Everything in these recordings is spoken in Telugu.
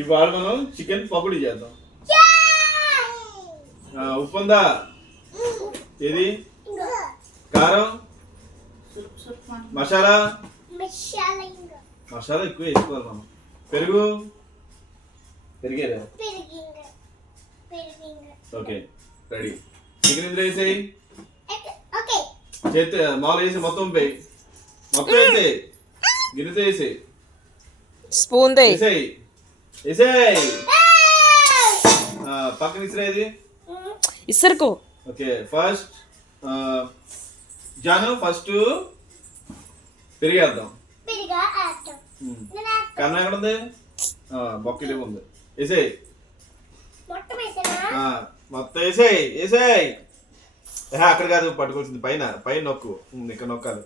ఇవాళ మనం చికెన్ పకోడీ చేద్దాం. ఉప్పు ఉందా? ఇది కారం, మసాలా మసాలా ఎక్కువ వేసుకోవాలి మనం. పెరుగు పెరిగేదా? Okay ready. చికెన్ ఇందులో వేసేయి. చేతి మామూలు వేసి మొత్తం వేయి. మొత్తం వేసేయి. గిన్నెతో వేసేయి. స్పూన్ వేసేయి. వేసేయి. పక్కన ఇసిరేది ఇసరుకో. ఓకే ఫస్ట్ జాను ఫస్ట్ పెరిగేద్దాం. కన్నా ఎక్కడ ఉంది? బొక్కలే ఉంది. వేసేయి. మొత్తం వేసేయి. వేసేయి. అక్కడ కాదు పట్టుకొచ్చింది, పైన పైన నొక్కు. ఇక్కడ నొక్కాలి.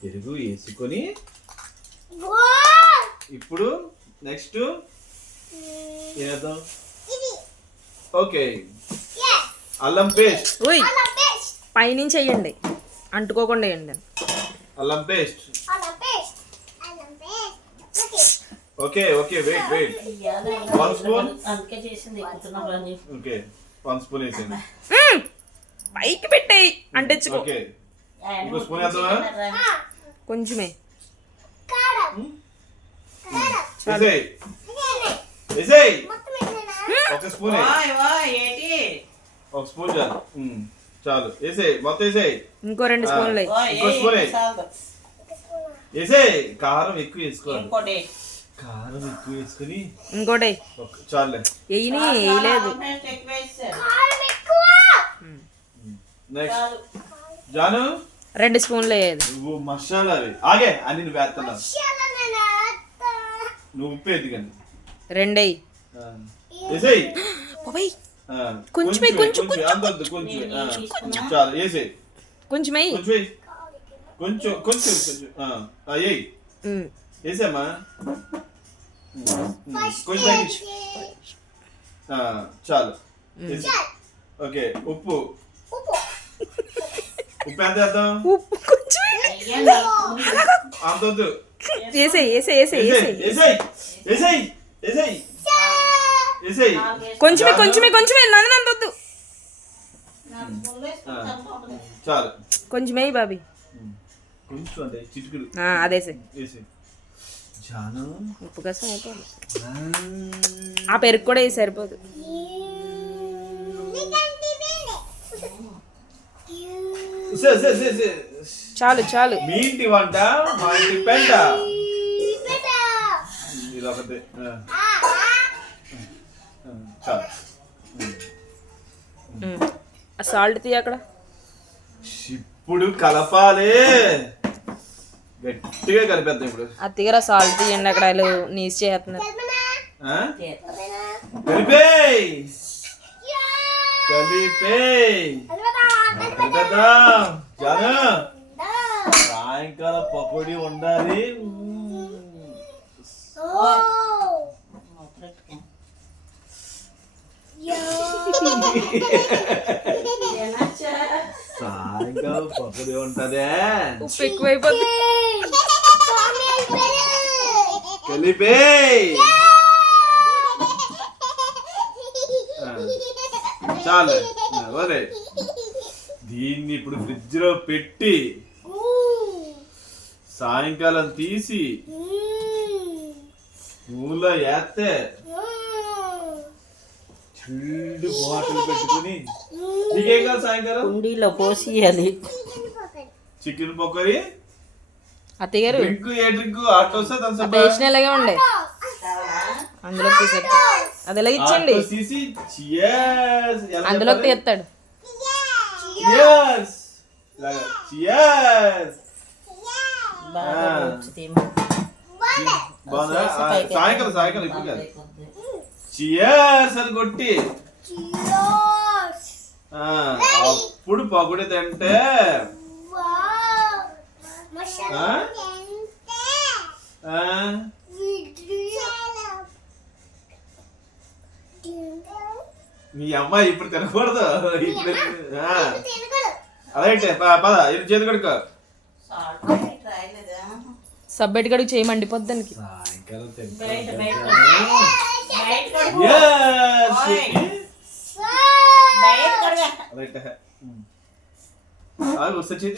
పెరుగు వేసుకొని ఇప్పుడు నెక్స్ట్ ఏదో ఓకే అల్లం పేస్ట్. పైనుంచి వేయండి, అంటుకోకుండా వేయండి. అల్లం paste. Okay okay wait wait 1 spoon. Okay 1 spoon వేసేయండి. పైకి పెట్టేయి అంటించుకో. ఓకే ఇంకో స్పూన్ వేద్దామా? కొంచెమే వేసేయ్. వేసేయ్. ఒక స్పూన్ ఒక స్పూన్ చాలు. చాలు వేసేయ్. మొత్తం వేసేయ్. ఇంకో 2 స్పూన్లు. ఇంకో స్పూన్ వేసేయ్. కారం ఎక్కువ వేసుకోవాలి. కారం ఎక్కువ వేసుకుని ఇంకోటి చాలులే. వేయలేదు. నెక్స్ట్ జాను 2 స్పూన్లు వేయదు. నువ్వు మసాలా ఆగే అని నువ్వు వేస్తున్నా. నువ్వు ఉప్పు వేద్దు కానీ 2 వేసేయ్. కొంచెమే కొంచెం అందొద్దు కొంచెం చాలు. వేసేయ్. కొంచెం కొంచెం కొంచెం కొంచెం కొంచెం వేయి. వేసామా? కొంచెం చాలు. ఓకే ఉప్పు. ఉప్పు ఎంత వేద్దాం? ఉప్పు కొంచెం అంతొద్దు. వేసేయ్ వేసేయ్ వేసేయ్ వేసేయ్ వేసేయ్. వేసేయ్. వేసేయ్. వేసేయ్. కొంచెమే కొంచెమే కొంచెమే నన్ను అంతొద్దు. చాలు. కొంచెమే బాబీ. కొంచెం అంటే చిటికెడు అదేసే. వేసేయ్. జాను ఉప్పు కోసం అయిపోయింది. ఆ పెరుగు కూడా వేసి సరిపోదు. చాలు చాలు. మీ ఇంటి వంట మా ఇంటి పెంట. ఇదొకటి చాలు. సాల్ట్ తీ అక్కడ. ఇప్పుడు కలపాలి. గట్టిగా కలిపేద్దాం. ఇప్పుడు అత్తిగర సాల్ట్ తీయండి. అక్కడ వాళ్ళు నీసు చేస్తున్నారు. కలిపేయ్. కలిపేయ్. జాను సాయంకాలం పకోడీ ఉండాలి. సాయంకాలం పకోడీ ఉంటదే. ఉప్పు ఎక్కువైపోతుంది. కలిపేయ్. చాలు. దీన్ని ఇప్పుడు ఫ్రిడ్జ్ లో పెట్టి సాయంకాలం తీసి నూనెలో వేస్తే చిల్లు బాటిల్ పెట్టుకుని నీకేం కాదు సాయంకాలం కుండీలో పోసియాలి. చికెన్ పకోడీ. అత్తగారు డ్రింక్ ఏ డ్రింక్ ఆటో వస్తే టేస్ట్ ఎలాగే ఉండే అందులోకి తీసేది. అది ఎలా ఇచ్చండి అందులోకి తీస్తాడు. సాయంకాలం సాయంకాలం ఇప్పుడు కాదు. చియర్స్ అని కొట్టి అప్పుడు పకోడీ తింటే మీ అమ్మాయి ఇప్పుడు తినకూడదు. ఇప్పుడు అదే పద ఇది చేతి కడుకో. సబ్బెట్ గడికి చేయి మండిపోద్ది దానికి. సాయంకాలం రైట్. ఆగు, ఒకసారి చేయి.